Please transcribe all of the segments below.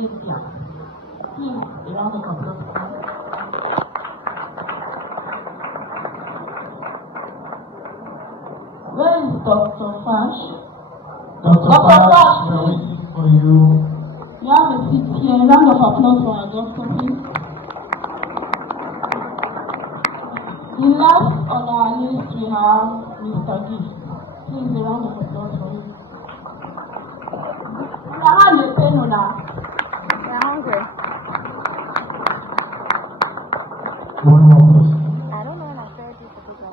live here. Please, a round of applause. Where is Dr. Fash? Dr. Fash, we are waiting for you. You have a seat here. A round of applause for our doctor, please. The last on our list we have Mr. Gift. Please, a round of applause for him. We are on the panel now. We are hungry. One more question. I don't know when I started this program.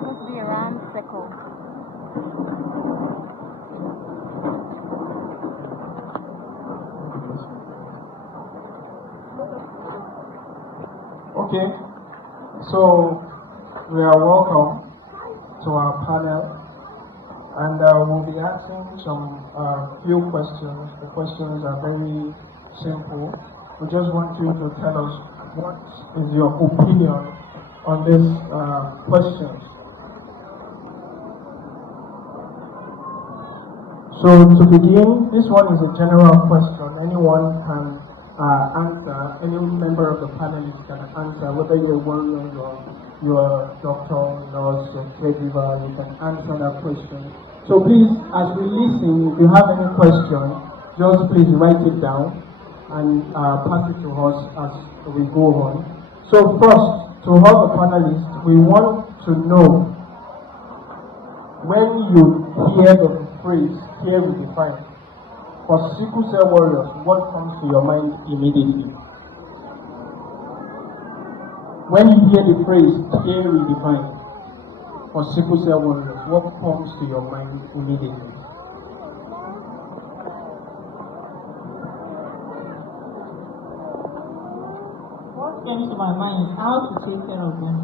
Must be around circle. Okay, so we are welcome to our panel, and we'll be asking some few questions. The questions are very simple. We just want you to tell us what is your opinion on these questions. So to begin, this one is a general question. Anyone can answer, any member of the panelists can answer, whether you're a warrior or you're a doctor, nurse, or caregiver, you can answer that question. So please, as we listen, if you have any question, just please write it down and pass it to us as we go on. So first, to all the panelists, we want to know, when you hear the phrase, "Care redefined," for sickle cell warriors, what comes to your mind immediately? When you hear the phrase "care redefined" for sickle cell warriors, what comes to your mind immediately? What comes to my mind is how to take care of them.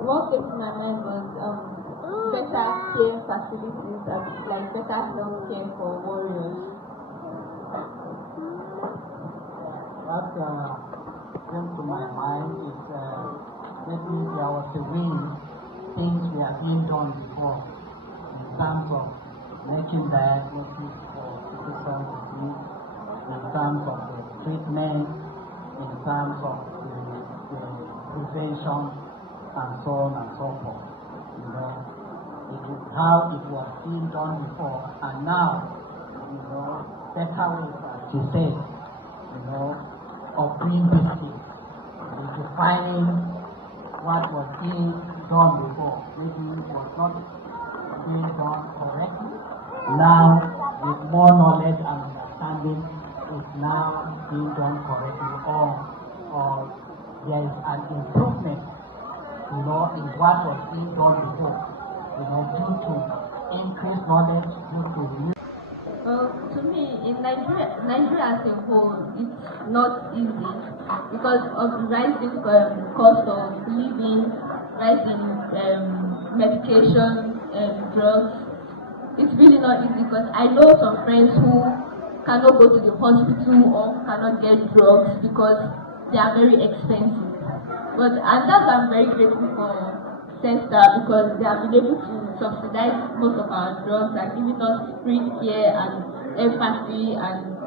What came to my mind was better care facilities, like better health care for warriors. What came to my mind is maybe there was a way things were being done before in terms of making diagnosis for sickle cell disease, in terms of the treatment, in terms of the prevention, and so on and so forth. You know, it is how it was being done before, and now, you know, better ways, as you said, you know, of doing business, defining what was being done before. Maybe it was not being done correctly. Now, with more knowledge and understanding, it's now being done correctly, or there is an improvement, you know, in what was being done before, you know, due to increased knowledge, due to new. Well, to me, in Nigeria as a whole, it's not easy because of the rising cost of living, rising medication, drugs. It's really not easy because I know some friends who cannot go to the hospital or cannot get drugs because they are very expensive. And that's why I'm very grateful for Center because they have been able to subsidize most of our drugs and giving us free care and empathy, and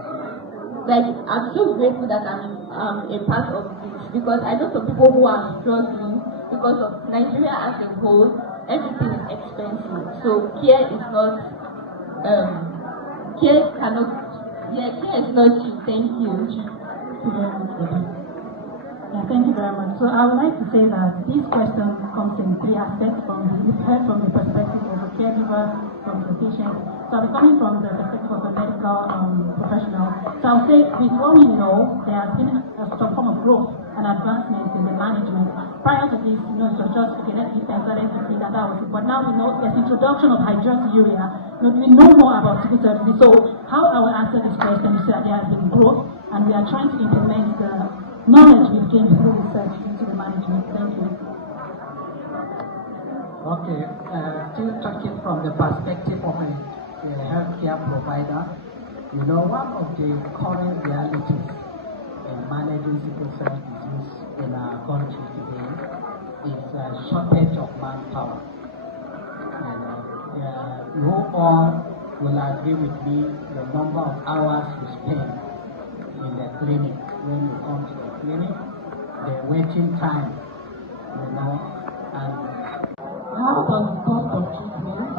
like I'm so grateful that I'm a part of this because I know some people who are struggling because of Nigeria as a whole. Everything is expensive, so care is not care is not cheap. Thank you. Thank you very much. So I would like to say that this question comes in three aspects. We've heard from the perspective of a caregiver, from the patient. So I'll be coming from the perspective of a medical professional. So I'll say, with what we know, there has been some form of growth and advancement in the management. Prior to this, it was just, okay, let's give them let's do that was it. But now we know there's introduction of hydroxyurea. We know more about sickle cell disease. So how I will answer this question is that there has been growth, and we are trying to implement the knowledge we've gained through research into the management. Thank you. Okay, still talking from the perspective of a healthcare provider, You know, one of the current realities in managing sickle cell disease in our country today is a shortage of manpower. You all will agree with me the number of hours you spend in the clinic when you come to the clinic, the waiting time, you know, and How does the cost of treatment,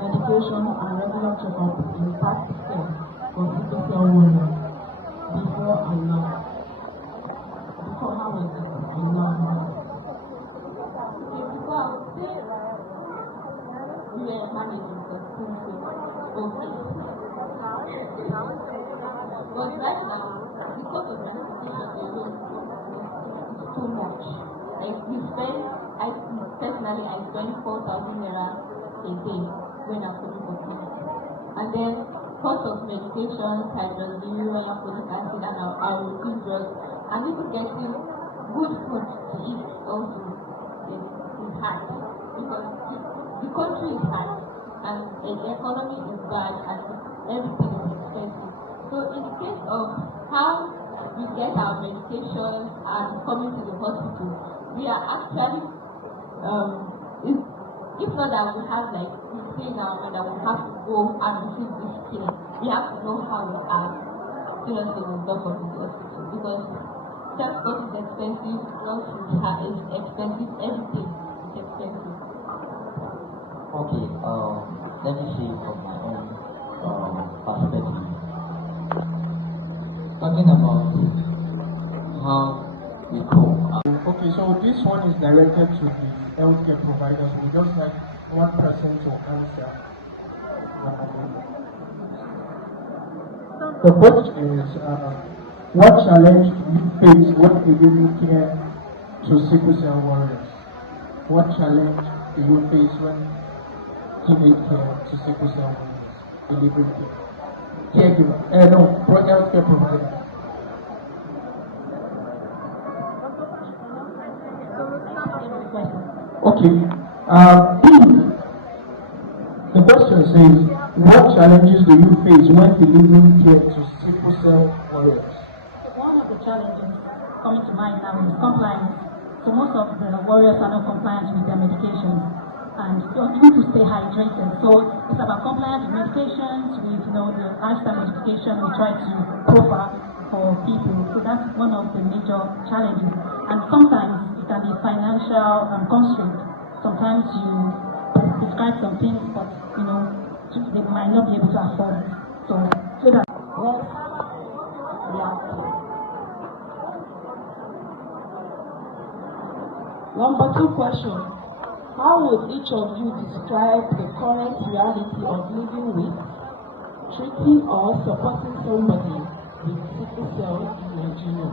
medication, and regular checkup impact care for sickle cell warriors before and now? Before, how was it, and now? We were managing the school fees. Okay. But right now, because of the situation, it's too much. Like we spend, personally, I spend 4,000 naira a day when I'm going to clinic. And then cost of medications, hydroxyurea, folic acid, and our routine drugs, and even getting good food to eat also is hard. Because the country is hard, and the economy is bad, and everything is expensive. So in the case of how we get our medications and coming to the hospital, we are actually, if not that we have like we say now that we have to go and receive this care, we have to know how we are seriously will go for the hospital, because transport is expensive, lunch is expensive, everything is expensive. Okay, let me see from my own perspective. Talking about how we cope. Okay, so this one is directed to the healthcare providers. We just like one person to answer. The question is, what challenge do you face when giving care to sickle cell warriors? What challenge do you face when giving care to sickle cell warriors? Delivering care. Caregiver, no, healthcare provider. Okay. The question says, what challenges do you face when delivering care to sickle cell warriors? One of the challenges coming to mind now is compliance. So most of the warriors are not compliant with their medications, and you need to stay hydrated. So it's about compliance with medications, with the lifestyle modification we try to profile for people. So that's one of the major challenges. And sometimes it can be financial constraint. Sometimes you prescribe some things, but they might not be able to afford it. So that Number 2 question. How would each of you describe the current reality of living with, treating or supporting somebody with sickle cell in Nigeria?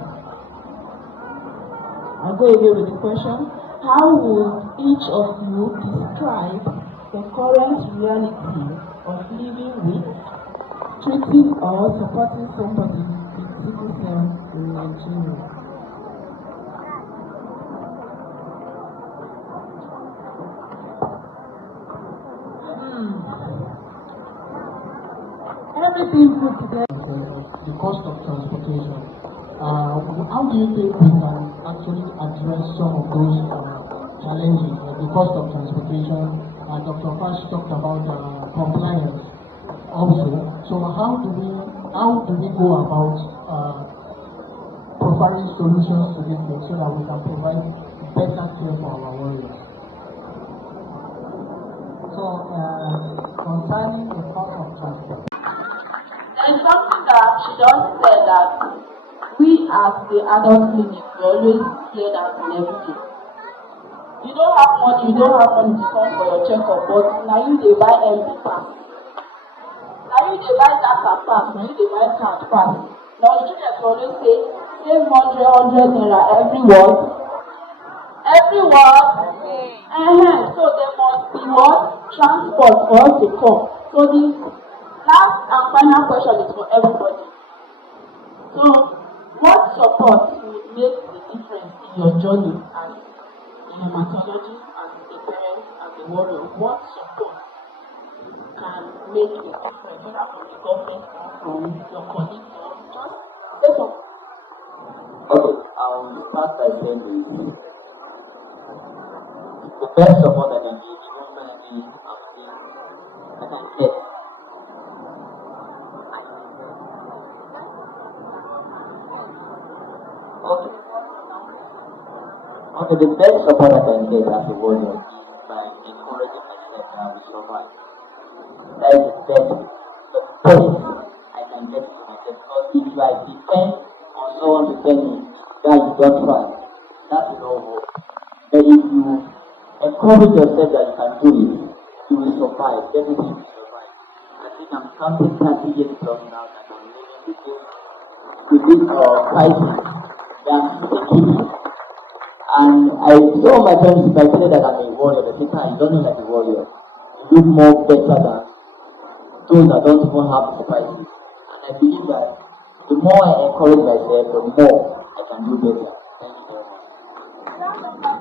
I'll go again with the question. How would each of you describe the current reality of living with, treating or supporting somebody with sickle cell in Nigeria? everything put together. The cost of transportation. How do you think we can actually address some of those challenges, like the cost of transportation? Dr. Fash talked about compliance also. So how do we go about providing solutions to these things so that we can provide better care for our warriors? so concerning the cost of transport. There is something that she just said that we as the adult clinic we always hear that in every day. You don't have money to come for your checkup, but now you dey buy MB pass. Now you dey buy data pass, now you dey buy card pass. Now the children always say save 100 naira every word. Every word. So there must be what? Transport for us to come. So the last and final question is for everybody. So, what support would make the difference in your journey as a hematologist, as a parent, as a warrior? What support can make make a difference, whether from the government or from your colleagues or just based on. Okay, I'll start by saying this. The best support I can give, emotionally, I can get. Okay. Okay, the best support I can get as a warrior is by encouraging myself that I will survive. That is the best I can get to myself. Because if I depend on someone to tell me that you don't try, that is no hope. But if you encourage yourself that you can do it, you will survive. Definitely you will survive. I think I'm counting 30 years plus now that I'm living with this crisis that I'm taking. And I saw my friends if I say that I'm a warrior, they think you don't look like a warrior. You look more better than those that don't even have this crisis. And I believe that the more I encourage myself, the more I can do better. Thank you very much.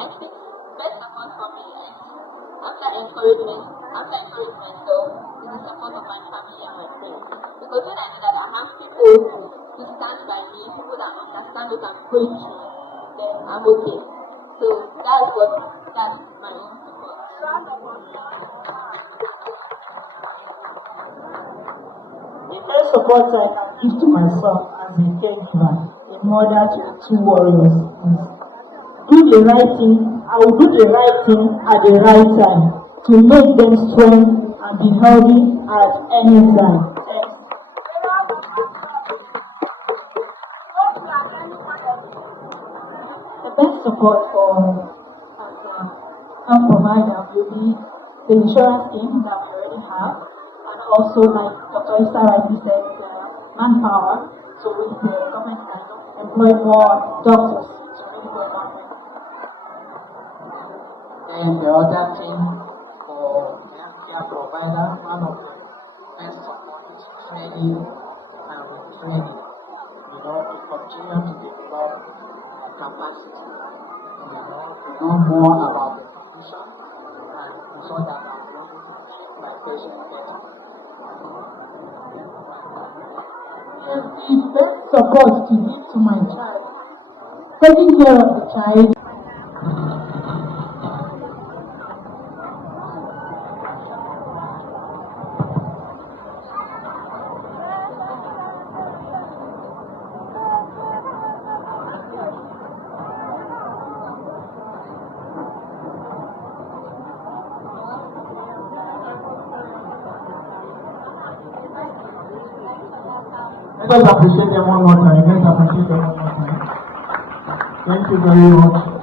I think best support for me is after encouragement, is the support of my family and my friends. Because when I know that I have people to stand by me, people that understand what I'm going through, then I'm okay. So that's my own support. The best support I can give to myself as a caregiver, a mother to two warriors, is do the right thing. I will do the right thing at the right time to make them strong and be healthy at any time. Thanks. The best support for health provider will be the insurance scheme that we already have, and also, like Dr. Issa rightly said, manpower, so if the government can employ more doctors to really go along with. And the other thing for healthcare provider, one of the best support is training and retraining. To continue to develop capacity, to know more about the condition, and so that I'm able to treat my patient better. The best support to give to my child, taking care of the child. Let us appreciate them one more time. Let's appreciate them one more time. Thank you very much.